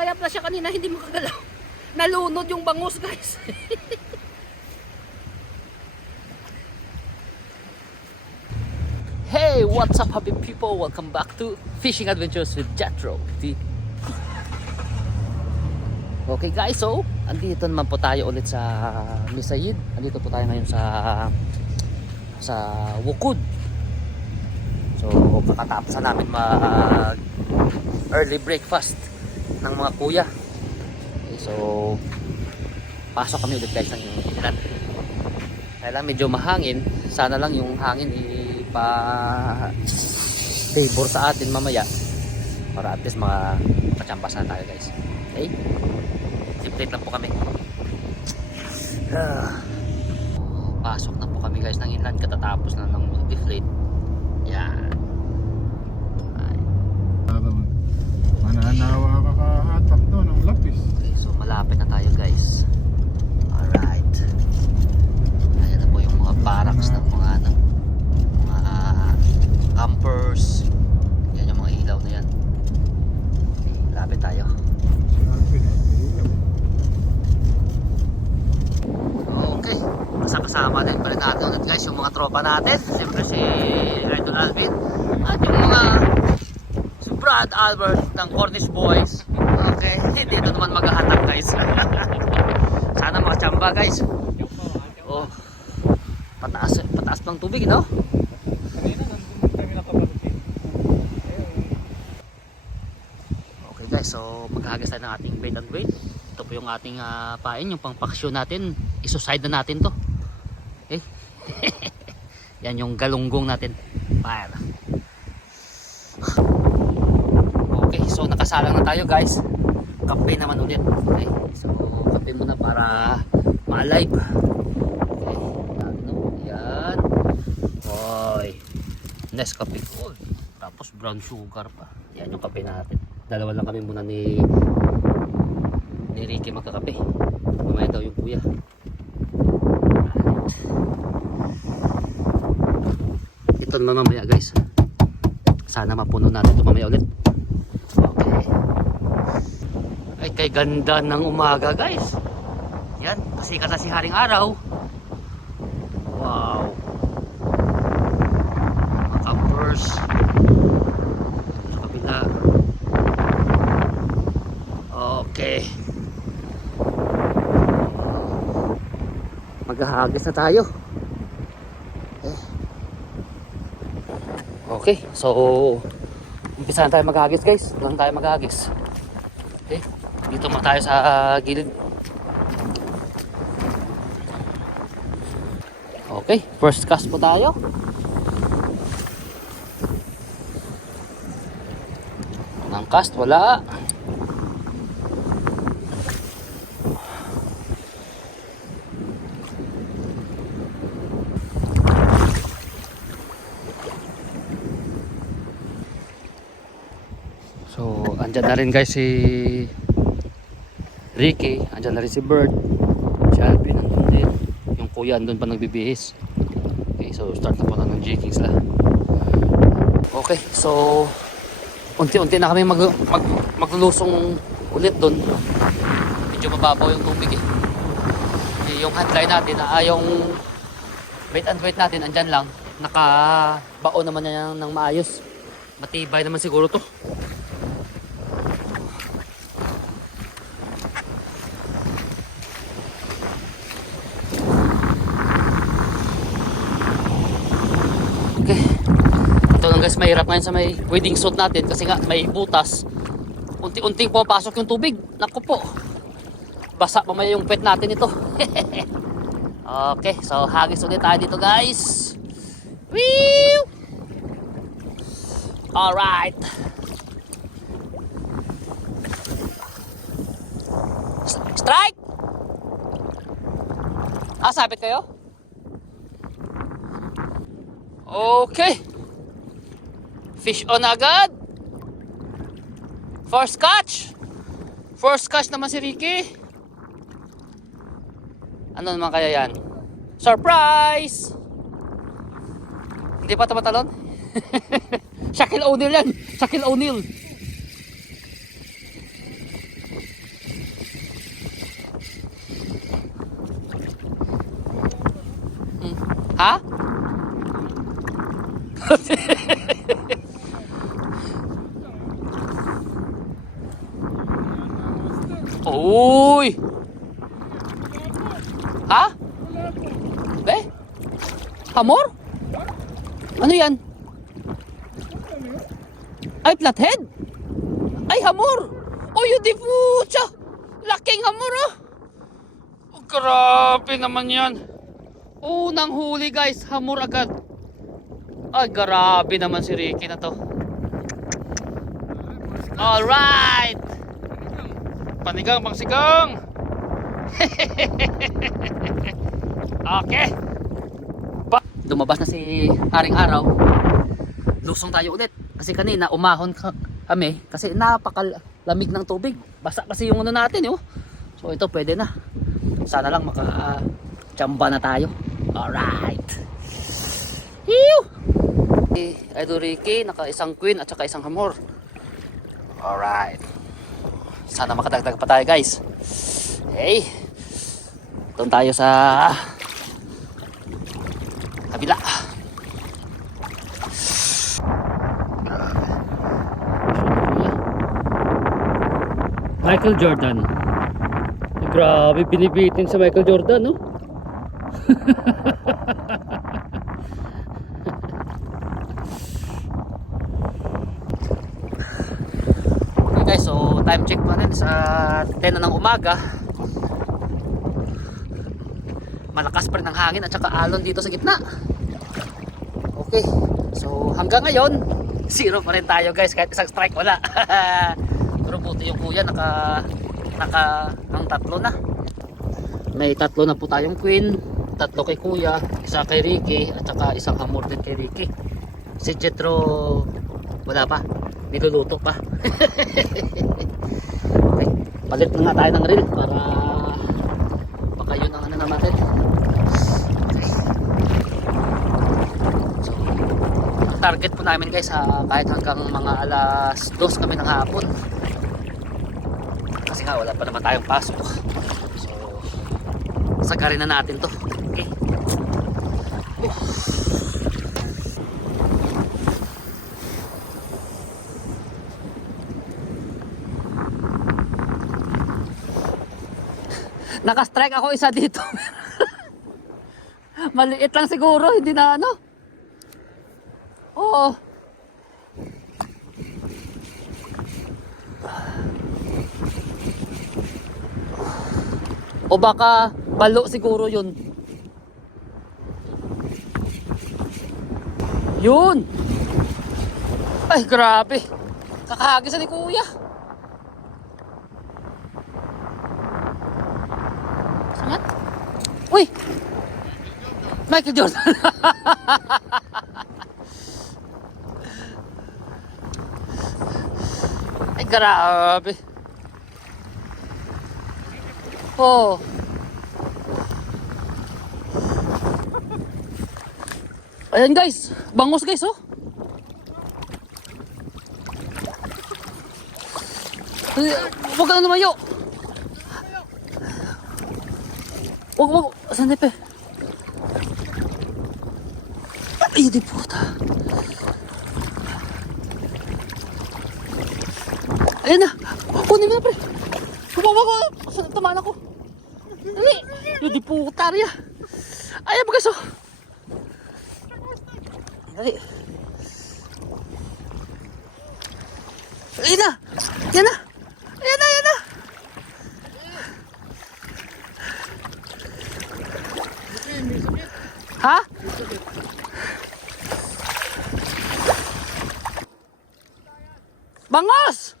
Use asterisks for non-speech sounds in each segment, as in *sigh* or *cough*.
Kaya pala siya kanina hindi makagalaw. *laughs* Nalunod yung bangus guys. *laughs* Hey, what's up happy people? Welcome back to Fishing Adventures with Jetro. *laughs* Okay guys, so andito naman po tayo ulit sa Misayid. Andito po tayo ngayon sa sa Wukud. So kakatapos na namin mag early breakfast ng mga kuya. Okay, so pasok kami ulit guys ng inilan. Kaya lang medyo mahangin. Sana lang yung hangin ipa favor sa atin mamaya para at least mga kachampas na tayo guys. Okay? Simplate lang po kami. Ah. Pasok na po kami guys ng inland katatapos na ng deflate. Yan. Mananawa ka kahatak doon ng lapis. Okay, so malapit na tayo guys. Alright. Ayan na po yung mga barracks ng mga ano, mga campers. Yan yung mga ilaw na yan. Okay, lapit tayo. Okay. Kasama din pa rin natin ulit guys yung mga tropa natin. Siyempre si Idol Alvin. At yung mga Brad Albert ng Cornish Boys. Okay. Dito naman maghahatak guys. Sana makachamba guys. Oh. Pataas, pataas ng tubig, no? Okay guys, so maghahagis tayo ng ating bait and weight. Ito po yung ating ah, pain, yung pangpaksyon natin. Isuside na natin to. Okay? *laughs* Yan yung galunggong natin. Fire. Okay, so nakasalang na tayo guys. Kape naman ulit. Okay, so kape muna para ma-alive. Okay, yan. Hoy. Nescafe Gold. Tapos brown sugar pa. Yan yung kape natin. Dalawa lang kami muna ni ni Ricky magkakape. Mamaya daw yung kuya. Ito na mamaya guys. Sana mapuno natin ito mamaya ulit. Okay. Ay kay ganda ng umaga guys. Yan, pasikat na si Haring Araw. Wow. Campers. Sa kabila. Okay. Maghahagis na tayo. Eh. Okay, so umpisa na tayo maghagis guys. Doon tayo maghagis. Okay, dito mo tayo sa gilid. Okay, first cast po tayo. Ang cast, wala. So, andyan na rin guys si Ricky, andyan na rin si Bird, si Alvin andun din. Yung kuya andun pa nagbibihis. Okay, so start na po ng jigging sila. Okay, so unti-unti na kami mag, mag, maglulusong ulit doon. Medyo mababaw yung tubig eh. Eh, Yung handline natin, ah, yung weight and weight natin, andyan lang. Nakabaon naman yan ng maayos. Matibay naman siguro to. Okay. Ito lang guys, mahirap ngayon sa may wedding suit natin kasi nga may butas. Unti-unting pumapasok yung tubig. Naku po. Basa pa may yung pet natin ito. *laughs* okay, so hagis ulit tayo dito guys. Woo! Alright. Strike! Ah, sabit kayo? Okay. Fish on agad. First catch. First catch naman si Ricky. Ano naman kaya yan? Surprise! Hindi pa tumatalon? *laughs* Shaquille O'Neal yan! Shaquille O'Neal! Hmm. Ha? *laughs* Hamor? Ano yan? Ay, flathead? Ay, hamor! Oh, yun di pucha! Laking hamor, oh! oh! Grabe naman yan! Unang huli, guys. Hamor agad. Ay, grabe naman si Ricky na to. Alright! Panigang, pangsigang! *laughs* okay! Lumabas na si Haring Araw. Lusong tayo ulit. Kasi kanina umahon ka kami kasi napakalamig ng tubig. Basa kasi yung ano natin, yo. So ito pwede na. Sana lang maka chamba na tayo. Alright. Hiu! Eh, Idol Ricky, naka isang queen at saka isang hamor. Alright. Sana makadagdag pa tayo guys. Hey. Doon tayo sa kabila. Michael Jordan. Grabe, binibitin sa Michael Jordan, no? okay guys, so time check pa rin sa 10 na ng umaga. Malakas pa rin ang hangin at saka alon dito sa gitna. Okay, so hanggang ngayon, *laughs* zero pa rin tayo guys, kahit isang strike wala. *laughs* Pero buti yung kuya naka naka ang tatlo na. May tatlo na po tayong queen, tatlo kay kuya, isa kay Ricky at saka isang hamor din kay Ricky. Si Jetro wala pa, niluluto pa. *laughs* okay, palit na nga tayo ng reel para baka yun ang ano na natin. Okay. So, ang target po namin guys ha, kahit hanggang mga alas 2 kami ng hapon. Kasi nga wala pa naman tayong pasok. So sagarin na natin to. Okay. Uh. naka-strike ako isa dito. *laughs* Maliit lang siguro hindi na ano oo O baka balo siguro yun. Yun! Ay, grabe. Kakahagis ni kuya. Sangat? Uy! Michael Jordan. *laughs* grabe. Oh. Ayan guys, bangos guys oh. Huwag ka na lumayo. Huwag, huwag. Saan pe? Ay, di puta. Ayan na. Kunin mo na pre. Huwag. Saan tamaan ako? Dali. Yung di puta rin. Ayan guys oh. Dali. Ayan na. Ayan na. Ayan na, ayan na. Ha? Bangos!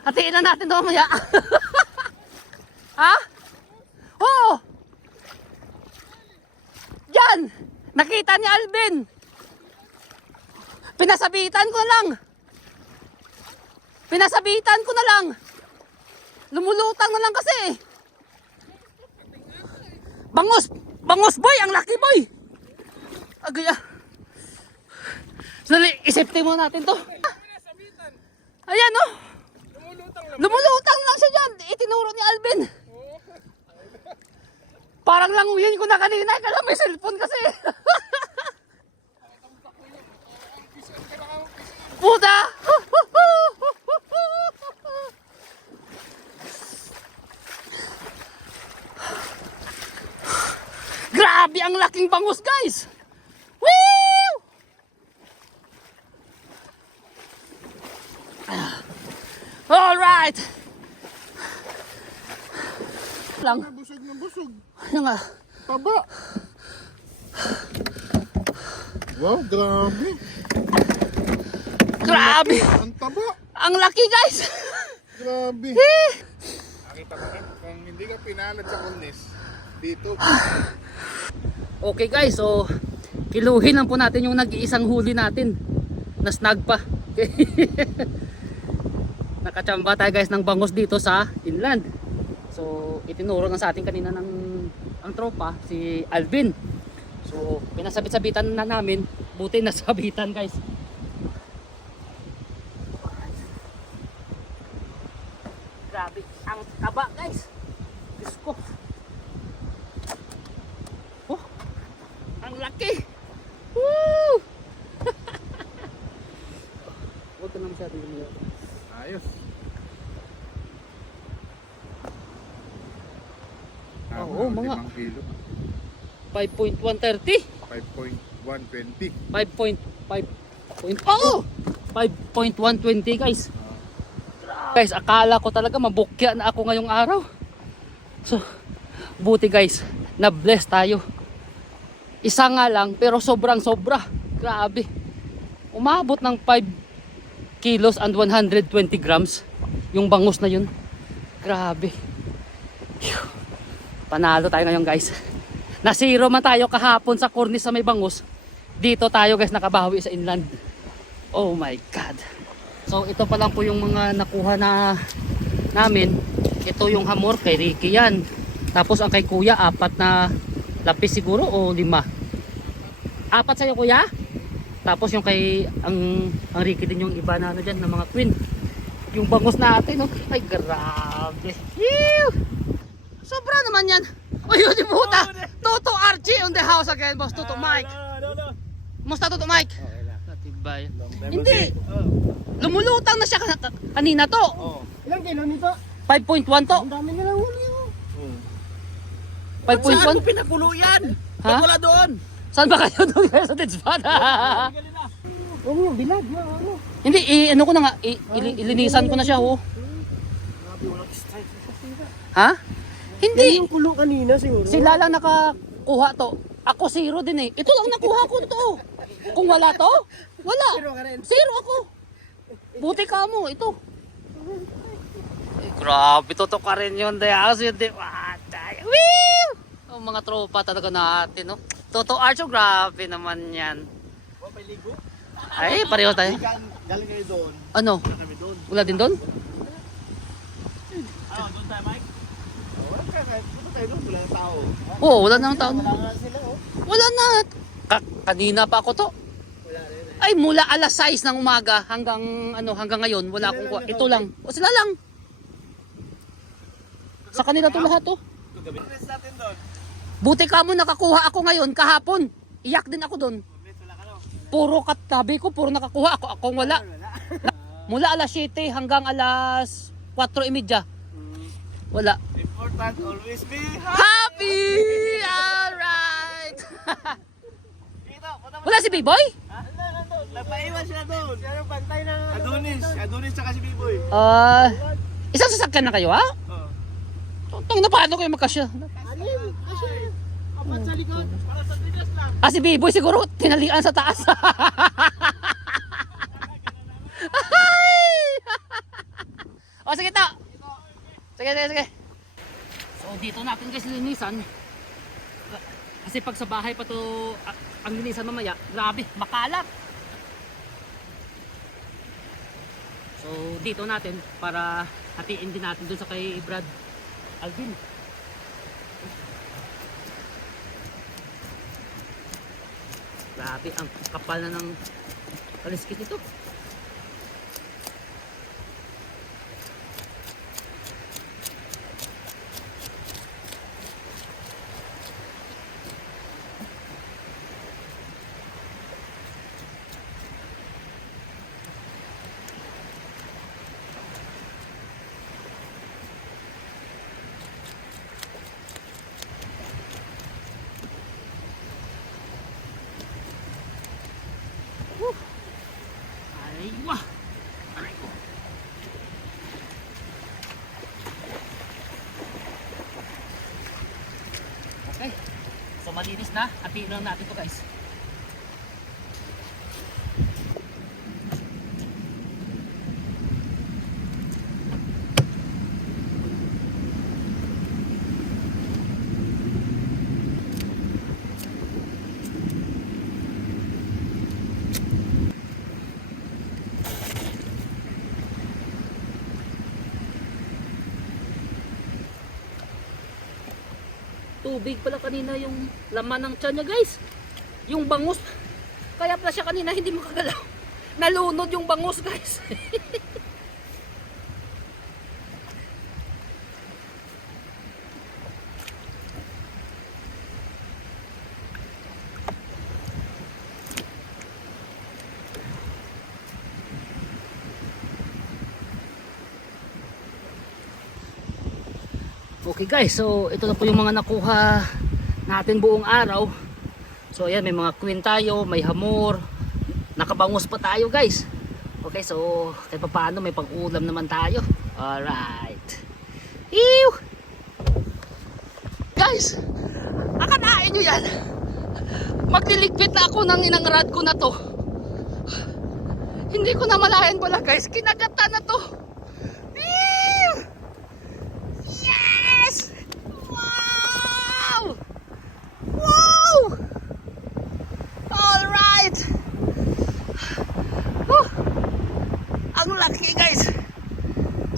Hatiin na natin ito mamaya. *laughs* ha? Oo! Diyan! Nakita ni Alvin! Pinasabitan ko lang! Pinasabitan ko na lang! Lumulutang na lang kasi eh. Bangos! Bangos boy! Ang lucky boy! Agay ah! Sandali, isipte mo natin to. Ayan oh! Lumulutang lang siya dyan. Ito tinuro ni Alvin. Parang languyin ko na kanina. Kala may cellphone kasi. Puta! Grabe ang laking bangus, guys! Woo! All right. Lang. Busog na busog. Yan nga. Taba. Wow, grabe. Grabe. Ang taba. Ang laki, guys. Grabe. *laughs* Nakita mo rin, kung hindi ka pinalad sa kulnis, dito. Okay, guys. So, kiluhin lang po natin yung nag-iisang huli natin. Na snag pa. *laughs* Nakachamba tayo guys ng bangus dito sa inland. So, itinuro na sa atin kanina ng ang tropa, si Alvin. So, pinasabit-sabitan na namin. Buti nasabitan guys. Grabe, ang taba guys. Diyos ko. Oh, ang laki. Woo! *laughs* Huwag ka na masyado yung Ayos. Oo, mga- limang kilo. 5.130. 5.120. 5.5 point oh! 5.120 guys. Guys, akala ko talaga mabukya na ako ngayong araw. So, buti guys, na-bless tayo. Isa nga lang, pero sobrang sobra. Grabe. Umabot ng 5 kilos and 120 grams yung bangus na yun. Grabe. Phew. Panalo tayo ngayon guys. Na zero man tayo kahapon sa cornice sa may bangus. Dito tayo guys nakabawi sa inland. Oh my god. So ito pa lang po yung mga nakuha na namin. Ito yung hamor kay Ricky yan. Tapos ang kay kuya apat na lapis siguro o lima. Apat sa'yo kuya? Tapos yung kay ang ang Ricky din yung iba na ano dyan, na mga twin. Yung bangus natin, oh. ay grabe. Phew! Sobra naman yan. *laughs* Uy, yun yung puta. Toto Archie on the house again, boss. Toto Mike. Musta Toto Mike? Natibay. Hindi. Lumulutang na siya kan- kanina to. Ilang kilo nito? 5.1 to. Ang dami nilang huli oh. 5.1. pinakulo yan? Ha? Wala doon. Saan ba kayo doon kayo *laughs* sa dead spot? Oo, yung bilad na ano. Hindi, i, ano ko na nga, i, ili- ilinisan ko na siya, oh. Grabe, walang strike sa Ha? Yan Hindi. yung kulo kanina siguro. Sila lang nakakuha to. Ako zero din eh. Ito lang nakuha ko to. Kung wala to, wala. Zero ka rin. Zero ako. Buti ka mo, ito. Eh, grabe, toto ka rin yun. Dayas yun? Woo! Ang mga tropa talaga natin, no? Toto Archo, grabe naman yan. Oh, may ligo. Ay, pareho tayo. Galing, galing kayo doon. Ano? Wala din doon? Ah, doon tayo, Mike? Oh, wala ka, kahit punta tayo doon, wala nang tao. Oo, wala na taon. Wala nga sila, oh. Wala na. Ka- kanina pa ako to. Wala rin. eh. Ay, mula alas 6 ng umaga hanggang ano hanggang ngayon, wala akong kuha. Ito lang. O sila lang. Sa kanila to lahat to. Doon. Buti ka mo nakakuha ako ngayon kahapon. Iyak din ako doon. Puro katabi ko, puro nakakuha ako. Akong. Wala. Mula alas 7 hanggang alas 4.30. Wala. Important, always be Happy! Alright! Punta *laughs* mo. wala si B-Boy? Nagpaiwan sila doon. Siya yung bantay ng... Adonis. Adonis tsaka si B-Boy. Ah, isang sasakyan na kayo ha? Oh. Tong na paano kayo magkasya? Alin? Kasi, apat sa likod. Para sa tigas lang. Ah, si B-Boy siguro tinalian sa taas. *laughs* *laughs* o, sige to. Sige, sige, sige. So, dito natin guys linisan. Kasi pag sa bahay pa to ang linisan mamaya, grabe, makalat. So, dito natin para hatiin din natin dun sa kay Brad Alvin. Grabe, ang kapal na ng kaliskit nito. Na. Hatiin lang natin to guys. Tubig pala kanina yung laman ng tiyan niya guys. Yung bangus. Kaya pala siya kanina hindi makagalaw. *laughs* Nalunod yung bangus guys *laughs* Okay guys, so ito na po yung mga nakuha natin buong araw. So ayan, may mga queen tayo, may hamor, nakabangus pa tayo guys. Okay, so kahit pa paano may pang-ulam naman tayo. Alright. Ew! Guys, akalain nyo yan. Magliligpit na ako ng inang rad ko na to. Hindi ko na malayan pala guys, kinagatan na to. Ew! Yes! Wow! Wow! All right. Whew. Ang laki guys.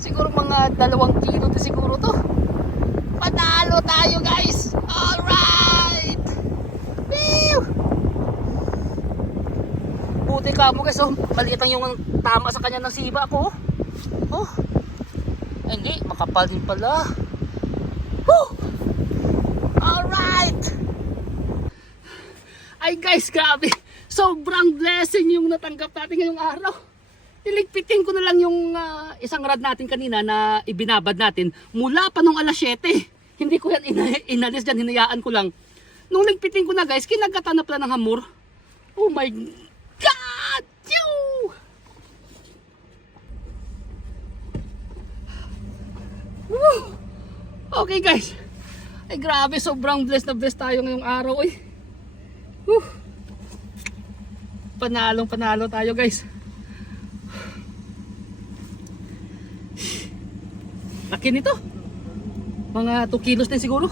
Siguro dalawang kilo to siguro to. Panalo tayo guys. All right. Pew! Buti ka mo guys oh. Maliit lang yung tama sa kanya ng siba ko. Oh. Hindi, makapal din pala. Woo! Alright! Ay guys, grabe. Sobrang blessing yung natanggap natin ngayong araw. Iligpitin ko na lang yung ah, isang rad natin kanina na ibinabad natin mula pa nung alas 7. *laughs* Hindi ko yan ina- inalis dyan, hinayaan ko lang. Nung ligpitin ko na guys, kinagatan na ng hamor. Oh my God! Pew! Woo! Okay guys. Ay grabe, sobrang blessed na blessed tayo ngayong araw eh. Woo! Panalong panalo tayo guys. Laki nito. Mga 2 kilos din siguro.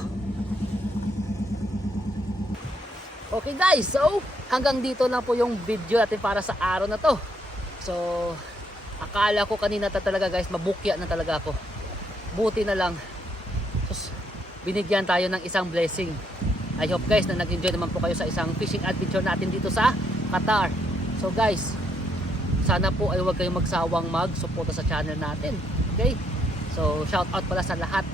Okay guys, so hanggang dito lang po yung video natin para sa araw na to. So, akala ko kanina ta talaga guys, mabukya na talaga ako. Buti na lang. Sus, binigyan tayo ng isang blessing. I hope guys na nag-enjoy naman po kayo sa isang fishing adventure natin dito sa Qatar. So guys, sana po ay huwag kayong magsawang mag-suporta sa channel natin. Okay? So shout out pala sa lahat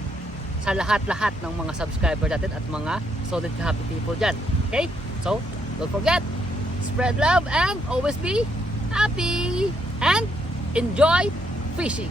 sa lahat-lahat ng mga subscriber natin at mga solid happy people dyan. Okay? So, don't forget, spread love and always be happy and enjoy fishing.